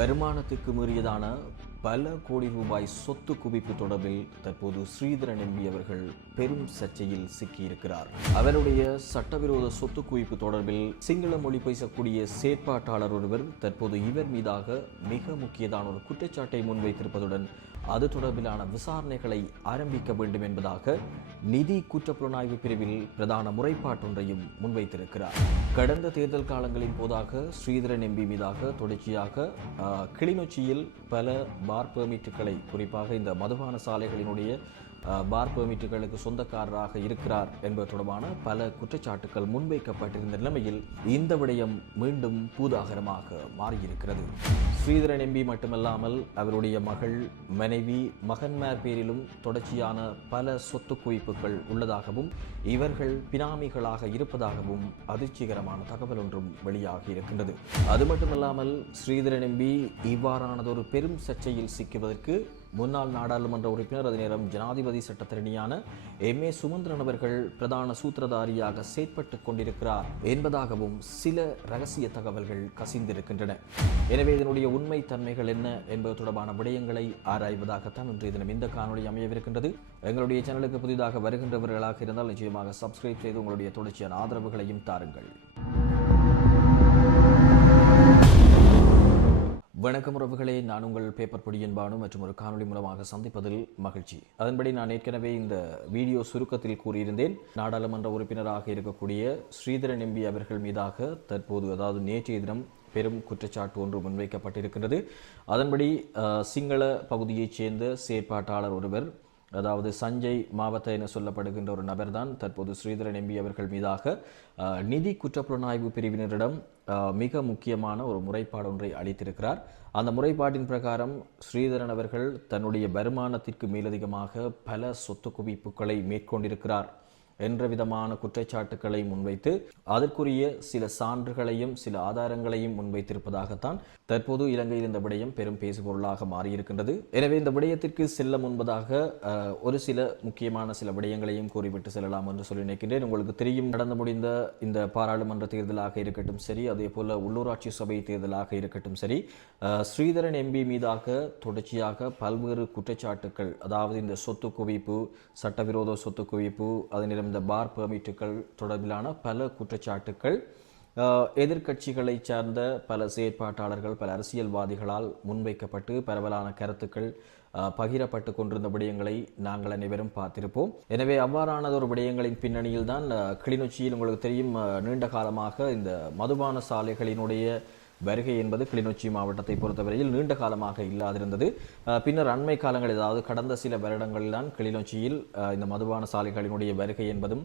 வருமானத்துக்கு மீறியதான பல கோடி ரூபாய் சொத்து குவிப்பு தொடர்பில் தற்போது ஸ்ரீதரன் எம்பி அவர்கள் பெரும் சர்ச்சையில் சிக்கியிருக்கிறார். அவருடைய சட்டவிரோத சொத்து குவிப்பு தொடர்பில் சிங்கள மொழி பேசக்கூடிய செயற்பாட்டாளர் ஒருவர் தற்போது இவர் மீதாக மிக முக்கியதான ஒரு குற்றச்சாட்டை முன்வைத்திருப்பதுடன் அது தொடர்பிலான விசாரணைகளை ஆரம்பிக்க வேண்டும் என்பதாக நிதி குற்றப்புலனாய்வு பிரிவில் பிரதான முறைப்பாட்டொன்றையும் முன்வைத்திருக்கிறார். கடந்த தேர்தல் காலங்களின் போதாக ஸ்ரீதரன் எம்பி மீதாக தொடர்ச்சியாக கிளிநொச்சியில் பல பார் பெர்மிட்டுகளை குறிப்பாக இந்த மதுபான சாலைகளினுடைய பார் பெர்மிட்டுகளுக்கு சொந்தக்காரராக இருக்கிறார் என்பது தொடர்பான பல குற்றச்சாட்டுகள் முன்வைக்கப்பட்டிருந்த நிலைமையில் இந்த விடயம் மீண்டும் பூதாகரமாக மாறியிருக்கிறது. ஸ்ரீதரன் எம்பி மட்டுமல்லாமல் அவருடைய மகள் மனைவி மகன்மார் பேரிலும் தொடர்ச்சியான பல சொத்து குவிப்புகள் உள்ளதாகவும் இவர்கள் பினாமிகளாக இருப்பதாகவும் அதிர்ச்சிகரமான தகவல் ஒன்றும் வெளியாகி இருக்கின்றது. அது மட்டுமல்லாமல் ஸ்ரீதரன் எம்பி இவ்வாறானதொரு பெரும் சர்ச்சையில் சிக்குவதற்கு முன்னாள் நாடாளுமன்ற உறுப்பினர் அதே நேரம் ஜனாதிபதி சட்டத்திரணியான எம் ஏ சுமந்திரன் அவர்கள் பிரதான சூத்திரதாரியாக செயற்பட்டு கொண்டிருக்கிறார் என்பதாகவும் சில ரகசிய தகவல்கள் கசிந்திருக்கின்றன. எனவே இதனுடைய உண்மை தன்மைகள் என்ன என்பது தொடர்பான விடயங்களை ஆராய்வதாகத்தான் இன்றைய தினம் இந்த காணொளி அமையவிருக்கின்றது. எங்களுடைய சேனலுக்கு புதிதாக வருகின்றவர்களாக இருந்தால் நிச்சயமாக சப்ஸ்கிரைப் செய்து உங்களுடைய தொடர்ச்சியான ஆதரவுகளையும் தாருங்கள். வணக்கம் உறவுகளே. நான் உங்கள் பேப்பர் பொடியின் பானு மற்றும் ஒரு காணொலி மூலமாக சந்திப்பதில் மகிழ்ச்சி. அதன்படி நான் ஏற்கனவே இந்த வீடியோ சுருக்கத்தில் கூறியிருந்தேன். நாடாளுமன்ற உறுப்பினராக இருக்கக்கூடிய ஸ்ரீதரன் எம்பி அவர்கள் மீதாக தற்போது அதாவது நேற்றைய தினம் பெரும் குற்றச்சாட்டு ஒன்று முன்வைக்கப்பட்டிருக்கின்றது. அதன்படி சிங்கள பகுதியைச் சேர்ந்த செயற்பாட்டாளர் ஒருவர் அதாவது சஞ்சய் மாவத்த என சொல்லப்படுகின்ற ஒரு நபர்தான் தற்போது ஸ்ரீதரன் எம்பி அவர்கள் மீதாக நிதி குற்றப்புலனாய்வு பிரிவினரிடம் மிக முக்கியமான ஒரு முறைப்பாடு ஒன்றை அளித்திருக்கிறார். அந்த முறைப்பாட்டின் பிரகாரம் ஸ்ரீதரன் அவர்கள் தன்னுடைய வருமானத்திற்கு மேலதிகமாக பல சொத்து குவிப்புகளை மேற்கொண்டிருக்கிறார் என்ற விதமான குற்றச்சாட்டுக்களை முன்வைத்து அதற்குரிய சில சான்றுகளையும் சில ஆதாரங்களையும் முன்வைத்திருப்பதாகத்தான் தற்போது இலங்கையில் இந்த விடயம் பெரும் பேசுபொருளாக மாறியிருக்கின்றது. எனவே இந்த விடயத்திற்கு செல்ல முன்பதாக ஒரு சில முக்கியமான சில விடயங்களையும் கூறிவிட்டு செல்லலாம் என்று சொல்லி நினைக்கின்றேன். உங்களுக்கு தெரியும் நடந்து முடிந்த இந்த பாராளுமன்ற தேர்தலாக இருக்கட்டும் சரி அதே போல உள்ளூராட்சி சபை தேர்தலாக இருக்கட்டும் சரி ஸ்ரீதரன் எம்பி மீதாக தொடர்ச்சியாக பல்வேறு குற்றச்சாட்டுக்கள் அதாவது இந்த சொத்து குவிப்பு சட்டவிரோத சொத்து குவிப்பு அதனிடம் இந்த பார் பெர்மிட்டுகள் தொடர்பிலான பல குற்றச்சாட்டுக்கள் எதிர்க்கட்சிகளை சார்ந்த பல செயற்பாட்டாளர்கள் பல அரசியல்வாதிகளால் முன்வைக்கப்பட்டு பரவலான கருத்துக்கள் பகிரப்பட்டு கொண்டிருந்த விடயங்களை நாங்கள் அனைவரும் பார்த்திருப்போம். எனவே அவ்வாறான ஒரு விடயங்களின் பின்னணியில் தான் கிளிநொச்சியில் உங்களுக்கு தெரியும் நீண்ட காலமாக இந்த மதுபான சாலைகளினுடைய வருகை என்பது கிளிநொச்சி மாவட்டத்தை பொறுத்தவரையில் நீண்ட காலமாக இல்லாதிருந்தது. பின்னர் அண்மை காலங்கள் அதாவது கடந்த சில வருடங்களில் தான் கிளிநொச்சியில் இந்த மதுபான சாலைகளினுடைய வருகை என்பதும்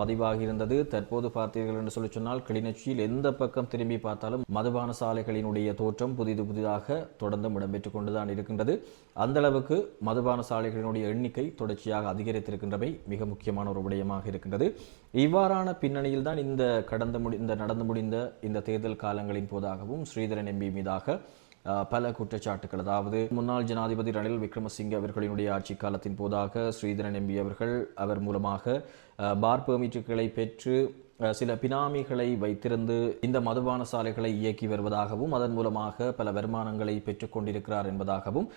பதிவாகியிருந்தது. இருந்தது தற்போது பார்த்தீர்கள் என்று சொல்லி சொன்னால் கிளிநொச்சியில் எந்த பக்கம் திரும்பி பார்த்தாலும் மதுபான சாலைகளினுடைய தோற்றம் புதிது புதிதாக தொடர்ந்தும் இடம்பெற்றுக் கொண்டுதான் இருக்கின்றது. அந்தளவுக்கு மதுபான சாலைகளினுடைய எண்ணிக்கை தொடர்ச்சியாக அதிகரித்திருக்கின்றவை மிக முக்கியமான ஒரு விடயமாக இருக்கின்றது. இவ்வாறான பின்னணியில் தான் இந்த கடந்து முடி இந்த நடந்து முடிந்த இந்த தேர்தல் காலங்களின் போதாகவும் ஸ்ரீதரன் எம்பி மீதாக பல குற்றச்சாட்டுகள் அதாவது முன்னாள் ஜனாதிபதி ரணில் விக்ரமசிங்கே அவர்களினுடைய ஆட்சி காலத்தின் போதாக ஸ்ரீதரன் எம்பி அவர்கள் அவர் மூலமாக பார் பெர்மிட்டுகளை பெற்று சில பினாமிகளை வைத்திருந்து இந்த மதுபான சாலைகளை இயக்கி வருவதாகவும் அதன் மூலமாக பல வருமானங்களை பெற்றுக்கொண்டிருக்கிறார் என்பதாகவும்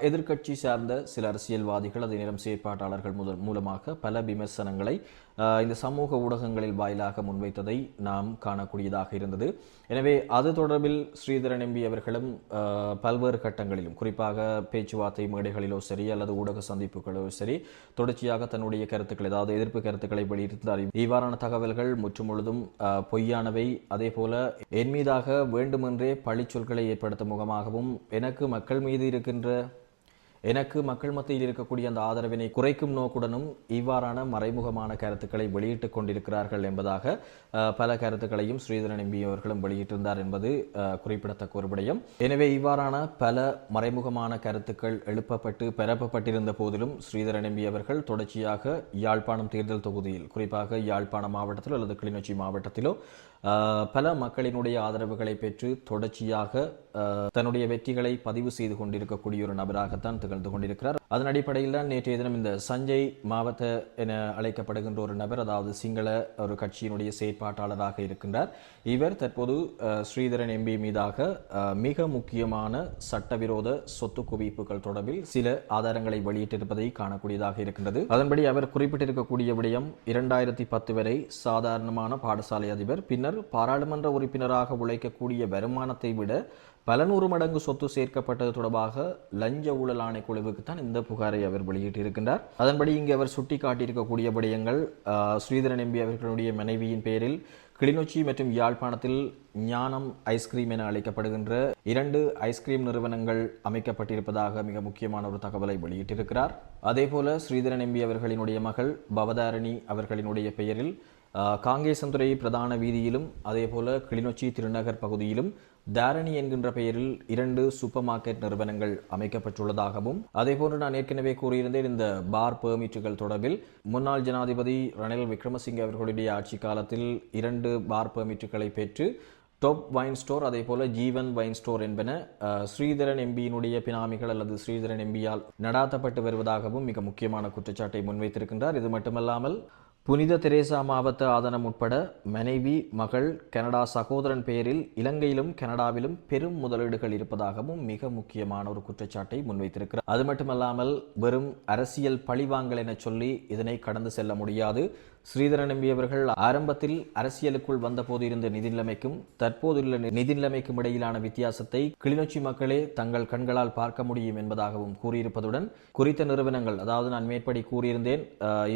எதிர்க்கட்சி சார்ந்த சில அரசியல்வாதிகள் அதே நேரம் செயற்பாட்டாளர்கள் முதல் மூலமாக பல விமர்சனங்களை இந்த சமூக ஊடகங்களில் வாயிலாக முன்வைத்ததை நாம் காணக்கூடியதாக இருந்தது. எனவே அது தொடர்பில் ஸ்ரீதரன் எம்பி அவர்களும் பல்வேறு கட்டங்களிலும் குறிப்பாக பேச்சுவார்த்தை மேடைகளிலோ சரி அல்லது ஊடக சந்திப்புகளோ சரி தொடர்ச்சியாக தன்னுடைய கருத்துக்கள் அதாவது எதிர்ப்பு கருத்துக்களை வெளியிட்டிருந்தார் இவ்வாறான தகவல்கள் முற்றுமுழுதும் முழுதும் பொய்யானவை. அதே போல என் மீதாக வேண்டுமென்றே பழிச்சொற்களை ஏற்படுத்தும் முகமாகவும் எனக்கு மக்கள் மீது இருக்கின்ற எனக்கு மக்கள் மத்தியில் இருக்கக்கூடிய அந்த ஆதரவினை குறைக்கும் நோக்குடனும் இவ்வாறான மறைமுகமான கருத்துக்களை வெளியிட்டுக் கொண்டிருக்கிறார்கள் என்பதாக பல கருத்துக்களையும் ஸ்ரீதரன் எம்பி அவர்களும் வெளியிட்டிருந்தார் என்பது குறிப்பிடத்தக்க ஒரு விடயம். எனவே இவ்வாறான பல மறைமுகமான கருத்துக்கள் எழுப்பப்பட்டு பெறப்பட்டிருந்த போதிலும் ஸ்ரீதரன் எம்பி அவர்கள் தொடர்ச்சியாக யாழ்ப்பாணம் தேர்தல் தொகுதியில் குறிப்பாக யாழ்ப்பாணம் மாவட்டத்திலோ அல்லது கிளிநொச்சி மாவட்டத்திலோ பல மக்களினுடைய ஆதரவுகளை பெற்று தொடர்ச்சியாக தன்னுடைய வெற்றிகளை பதிவு செய்து கொண்டிருக்கக்கூடிய ஒரு நபராகத்தான் திகழ்ந்து கொண்டிருக்கிறார். அதன் அடிப்படையில் தான் நேற்றைய தினம் இந்த சஞ்சய் மாவட்ட என அழைக்கப்படுகின்ற ஒரு நபர் அதாவது சிங்கள ஒரு கட்சியினுடைய செயற்பாட்டாளராக இருக்கின்றார். இவர் தற்போது ஸ்ரீதரன் எம்பி மீதாக மிக முக்கியமான சட்டவிரோத சொத்து குவிப்புகள் தொடர்பில் சில ஆதாரங்களை வெளியிட்டிருப்பதை காணக்கூடியதாக இருக்கின்றது. அதன்படி அவர் குறிப்பிட்டிருக்கக்கூடிய விடயம் இரண்டாயிரத்தி பத்து வரை சாதாரணமான பாடசாலை அதிபர் பின்னர் பாராளுமன்ற உறுப்பினராக உழைக்கக்கூடிய வருமானத்தை விட பல நூறு மடங்கு சொத்து சேர்க்கப்பட்டது தொடர்பாக லஞ்ச ஊழல் ஆணைக்குழுவுக்கு தான் இந்த புகாரை அவர் வெளியிட்டிருக்கின்றார். அதன்படி இங்கு அவர் சுட்டிக்காட்டியிருக்கக்கூடிய விடயங்கள் ஸ்ரீதரன் எம்பி அவர்களுடைய மனைவியின் பெயரில் கிளிநொச்சி மற்றும் யாழ்ப்பாணத்தில் ஞானம் ஐஸ்கிரீம் என அழைக்கப்படுகின்ற இரண்டு ஐஸ்கிரீம் நிறுவனங்கள் அமைக்கப்பட்டிருப்பதாக மிக முக்கியமான ஒரு தகவலை வெளியிட்டிருக்கிறார். அதேபோல ஸ்ரீதரன் எம்பி அவர்களினுடைய மகள் பவதாரணி அவர்களினுடைய பெயரில் காங்கேசந்துறை பிரதான வீதியிலும் அதேபோல கிளிநொச்சி திருநகர் பகுதியிலும் தாரணி என்கின்ற பெயரில் இரண்டு சூப்பர் மார்க்கெட் நிறுவனங்கள் அமைக்கப்பட்டுள்ளதாகவும் அதேபோன்று நான் ஏற்கனவே கூறியிருந்தேன் இந்த பார் பெர்மிட்டுகள் தொடர்பில் முன்னாள் ஜனாதிபதி ரணில் விக்ரமசிங்கே அவர்களுடைய ஆட்சி காலத்தில் இரண்டு பார் பெர்மிட்டுகளை பெற்று டாப் வைன் ஸ்டோர் அதே போல ஜீவன் வைன் ஸ்டோர் என்பன ஸ்ரீதரன் எம்பியினுடைய பினாமிகள் அல்லது ஸ்ரீதரன் எம்பியால் நடாத்தப்பட்டு வருவதாகவும் மிக முக்கியமான குற்றச்சாட்டை முன்வைத்திருக்கின்றார். இது மட்டுமல்லாமல் புனித தெரேசா மாவட்ட ஆதனம் உட்பட மனைவி மகள் கனடா சகோதரன் பெயரில் இலங்கையிலும் கனடாவிலும் பெரும் முதலீடுகள் இருப்பதாகவும் மிக முக்கியமான ஒரு குற்றச்சாட்டை முன்வைத்திருக்கிறார். அது மட்டுமல்லாமல் வெறும் அரசியல் பழிவாங்கல் என சொல்லி இதனை கடந்து செல்ல முடியாது. ஸ்ரீதரன் நம்பி அவர்கள் ஆரம்பத்தில் அரசியலுக்குள் வந்தபோது இருந்த நிதிநிலைமைக்கும் தற்போதுள்ள நிதிநிலைமைக்கும் இடையிலான வித்தியாசத்தை கிளிநொச்சி மக்களே தங்கள் கண்களால் பார்க்க முடியும் என்பதாகவும் கூறியிருப்பதுடன் குறித்த நிறுவனங்கள் அதாவது நான் மேற்படி கூறியிருந்தேன்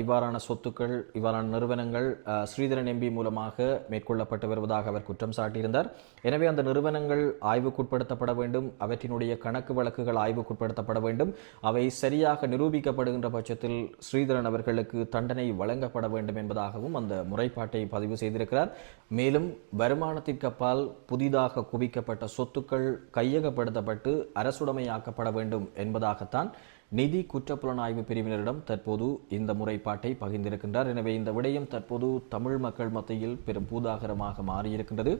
இவ்வாறான சொத்துக்கள் இவ்வாறான நிறுவனங்கள் ஸ்ரீதரன் எம்பி மூலமாக மேற்கொள்ளப்பட்டு வருவதாக அவர் குற்றம் சாட்டியிருந்தார். எனவே அந்த நிறுவனங்கள் ஆய்வுக்குட்படுத்தப்பட வேண்டும் அவற்றினுடைய கணக்கு வழக்குகள் ஆய்வுக்குட்படுத்தப்பட வேண்டும் அவை சரியாக நிரூபிக்கப்படுகின்ற பட்சத்தில் ஸ்ரீதரன் அவர்களுக்கு தண்டனை வழங்கப்பட வேண்டும் என்பதாகவும் அந்த முறைப்பாட்டை பதிவு செய்திருக்கிறார். மேலும் வருமானத்திற்கு அப்பால் புதிதாக குவிக்கப்பட்ட சொத்துக்கள் கையகப்படுத்தப்பட்டு அரசுடைமையாக்கப்பட வேண்டும் என்பதாகத்தான் நிதி குற்றப்புலனாய்வு பிரிவினரிடம் தற்போது இந்த முறைப்பாட்டை பகிர்ந்திருக்கின்றார். எனவே இந்த விடயம் தற்போது தமிழ் மக்கள் மத்தியில் பெரும் பூதாகரமாக மாறியிருக்கின்றது.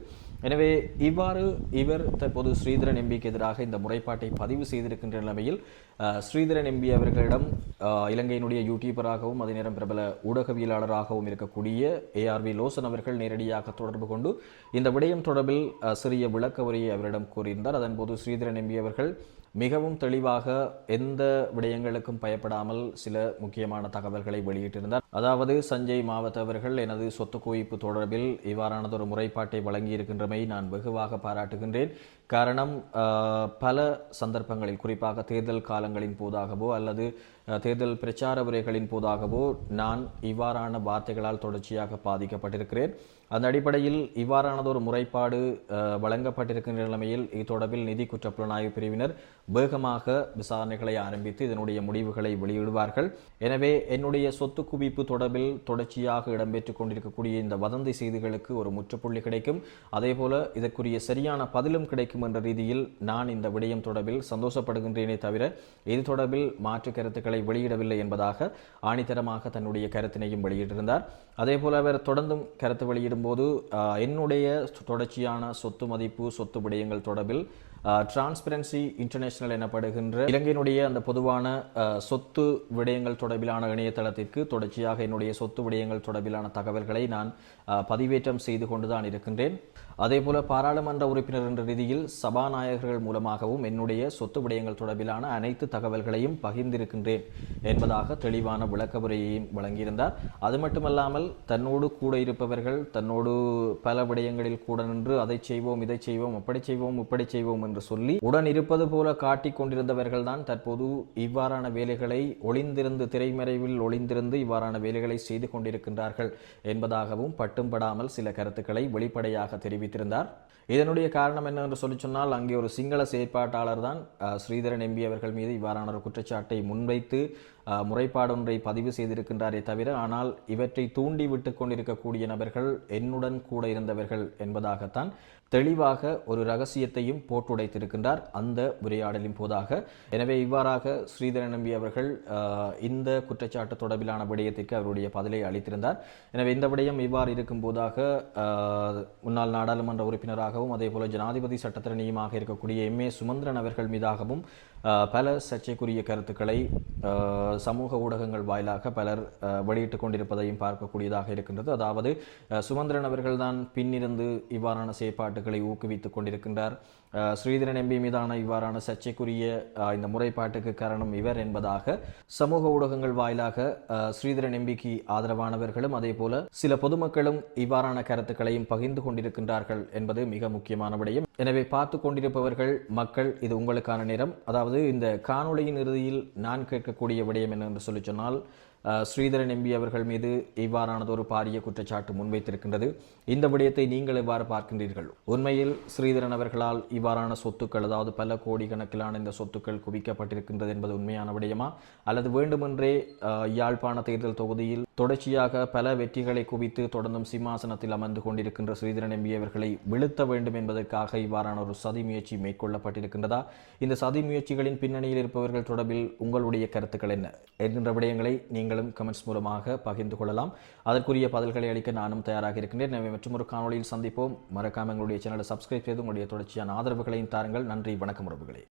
எனவே இவ்வாறு இவர் தற்போது ஸ்ரீதரன் எம்பிக்கு எதிராக இந்த முறைப்பாட்டை பதிவு செய்திருக்கின்ற நிலைமையில் ஸ்ரீதரன் எம்பி அவர்களிடம் இலங்கையினுடைய யூடியூபராகவும் அதே நேரம் பிரபல ஊடகவியலாளராகவும் இருக்கக்கூடிய ஏஆர்வி லோசன் அவர்கள் நேரடியாக தொடர்பு கொண்டு இந்த விடயம் தொடர்பில் சிறிய விளக்க உரையை அவரிடம் கூறியிருந்தார். அதன்போது ஸ்ரீதரன் எம்பி அவர்கள் மிகவும் தெளிவாக எந்த விடயங்களுக்கும் பயப்படாமல் சில முக்கியமான தகவல்களை வெளியிட்டிருந்தார். அதாவது சஞ்சய் மாவட்ட அவர்கள் எனது சொத்து குவிப்பு தொடர்பில் இவ்வாறானதொரு முறைப்பாட்டை வழங்கியிருக்கின்றமை நான் வெகுவாக பாராட்டுகின்றேன். காரணம் பல சந்தர்ப்பங்களில் குறிப்பாக தேர்தல் காலங்களின் போதாகவோ அல்லது தேர்தல் பிரச்சார உரைகளின் போதாகவோ நான் இவ்வாறான வார்த்தைகளால் தொடர்ச்சியாக பாதிக்கப்பட்டிருக்கிறேன். அந்த அடிப்படையில் இவ்வாறானதொரு முறைப்பாடு வழங்கப்பட்டிருக்கின்ற நிலைமையில் இது தொடர்பில் நிதி குற்றப்புலனாய்வு பிரிவினர் வேகமாக விசாரணைகளை ஆரம்பித்து இதனுடைய முடிவுகளை வெளியிடுவார்கள். எனவே என்னுடைய சொத்து குவிப்பு தொடர்பில் தொடர்ச்சியாக இடம்பெற்றுக் கொண்டிருக்கக்கூடிய இந்த வதந்தி செய்திகளுக்கு ஒரு முற்றுப்புள்ளி கிடைக்கும். அதேபோல இதற்குரிய சரியான பதிலும் கிடைக்கும். என்ற ரீதியில் நான் இந்த விடயம் தொடர்பில் சந்தோஷப்படுகின்றேனே தவிர இது தொடர்பில் மாற்று கருத்துக்களை வெளியிடவில்லை என்பதாக ஆணித்தரமாக தன்னுடைய கருத்தினையும் வெளியிட்டிருந்தார். அதேபோல அவர் தொடர்ந்தும் கருத்து வெளியிடும்போது என்னுடைய தொடர்ச்சியான சொத்து மதிப்பு சொத்து விடயங்கள் தொடர்பில் டிரான்ஸ்பரன்சி இன்டர்நேஷனல் எனப்படுகின்ற இலங்கையினுடைய அந்த பொதுவான சொத்து விடயங்கள் தொடர்பிலான இணையதளத்திற்கு தொடர்ச்சியாக என்னுடைய சொத்து விடயங்கள் தொடர்பிலான தகவல்களை நான் பதிவேற்றம் செய்து கொண்டுதான் இருக்கின்றேன். அதேபோல பாராளுமன்ற உறுப்பினர் என்ற ரீதியில் சபாநாயகர்கள் மூலமாகவும் என்னுடைய சொத்து விடயங்கள் தொடர்பிலான அனைத்து தகவல்களையும் பகிர்ந்திருக்கின்றேன் என்பதாக தெளிவான விளக்கமுறையையும் வழங்கியிருந்தார். அது மட்டுமல்லாமல் தன்னோடு கூட இருப்பவர்கள் தன்னோடு பல விடயங்களில் கூட நின்று அதை செய்வோம் இதை செய்வோம் அப்படி செய்வோம் இப்படி செய்வோம் என்று என்று சொல்லி உடன் இருப்பது போல காட்டிக் கொண்டிருந்தவர்கள் தான் தற்போது இவ்வாறான வேலைகளை ஒளிந்திருந்து திரைமறைவில் ஒளிந்திருந்து இவ்வாறான வேலைகளை செய்து கொண்டிருக்கின்றார்கள் என்பதாகவும் பட்டும் படாமல் சில கருத்துக்களை வெளிப்படையாக தெரிவித்திருந்தார். இதனுடைய காரணம் என்ன என்று சொல்லி சொன்னால் அங்கே ஒரு சிங்கள செயற்பாட்டாளர் தான் ஸ்ரீதரன் எம்பி அவர்கள் மீது இவ்வாறான ஒரு குற்றச்சாட்டை முன்வைத்து முறைப்பாடொன்றை பதிவு செய்திருக்கின்றாரே தவிர ஆனால் இவற்றை தூண்டி விட்டு கொண்டிருக்கக்கூடிய நபர்கள் என்னுடன் கூட இருந்தவர்கள் என்பதாகத்தான் தெளிவாக ஒரு ரகசியத்தையும் போட்டுடைத்திருக்கின்றார் அந்த உரையாடலின் போதாக. எனவே இவ்வாறாக ஸ்ரீதரன் நம்பி அவர்கள் இந்த குற்றச்சாட்டு தொடர்பிலான விடயத்திற்கு அவருடைய பதிலை அளித்திருந்தார். எனவே இந்த விடயம் இவ்வாறு இருக்கும் போதாக முன்னாள் நாடாளுமன்ற உறுப்பினராகவும் அதே போல ஜனாதிபதி சட்டத்திரணியுமாக இருக்கக்கூடிய எம் ஏ சுமந்திரன் அவர்கள் மீதாகவும் பல சர்ச்சைக்குரிய கருத்துக்களை சமூக ஊடகங்கள் வாயிலாக பலர் வெளியிட்டுக் கொண்டிருப்பதையும் பார்க்கக்கூடியதாக இருக்கின்றது. அதாவது சுமந்திரன் அவர்கள்தான் பின்னிருந்து இவ்வாறான செயற்பாட்டுகளை ஊக்குவித்துக் கொண்டிருக்கின்றார். ஸ்ரீதரன் எம்பி மீதான இவ்வாறான சர்ச்சைக்குரிய இந்த முறைப்பாட்டுக்கு காரணம் இவர் என்பதாக சமூக ஊடகங்கள் வாயிலாக ஸ்ரீதரன் எம்பிக்கு ஆதரவானவர்களும் அதே போல சில பொதுமக்களும் இவ்வாறான கருத்துக்களையும் பகிர்ந்து கொண்டிருக்கின்றார்கள் என்பது மிக முக்கியமான விடயம். எனவே பார்த்து கொண்டிருப்பவர்கள் மக்கள் இது உங்களுக்கான நேரம். அதாவது இந்த காணொளியின் இறுதியில் நான் கேட்கக்கூடிய விடயம் என்னென்று சொல்லி சொன்னால் ஸ்ரீதரன் எம்பி அவர்கள் மீது ஒரு பாரிய குற்றச்சாட்டு முன்வைத்திருக்கின்றது. இந்த விடயத்தை நீங்கள் எவ்வாறு பார்க்கின்றீர்கள்? உண்மையில் ஸ்ரீதரன் அவர்களால் இவ்வாறான சொத்துக்கள் அதாவது பல கோடிக்கணக்கிலான இந்த சொத்துக்கள் குவிக்கப்பட்டிருக்கின்றது என்பது உண்மையான விடயமா? அல்லது வேண்டுமென்றே யாழ்ப்பாண தேர்தல் தொகுதியில் தொடர்ச்சியாக பல வெற்றிகளை குவித்து தொடர்ந்தும் சிம்மாசனத்தில் அமர்ந்து கொண்டிருக்கின்ற ஸ்ரீதரன் எம்பியவர்களை விழுத்த வீழ்த்த வேண்டும் என்பதற்காக இவ்வாறான ஒரு சதி முயற்சி மேற்கொள்ளப்பட்டிருக்கின்றதா? இந்த சதி முயற்சிகளின் பின்னணியில் இருப்பவர்கள் தொடர்பில் உங்களுடைய கருத்துக்கள் என்ன? என்கின்ற விடயங்களை நீங்களும் கமெண்ட்ஸ் மூலமாக பகிர்ந்து கொள்ளலாம். அதற்குரிய பதில்களை அளிக்க நானும் தயாராக இருக்கின்றேன். எனவே மற்றும் ஒரு காணொலியில் சந்திப்போம். மறக்காம எங்களுடைய சேனலை சப்ஸ்கிரைப் செய்து உங்களுடைய தொடர்ச்சியான ஆதரவுகளையும் தாருங்கள். நன்றி. வணக்கம் உறவுகளே.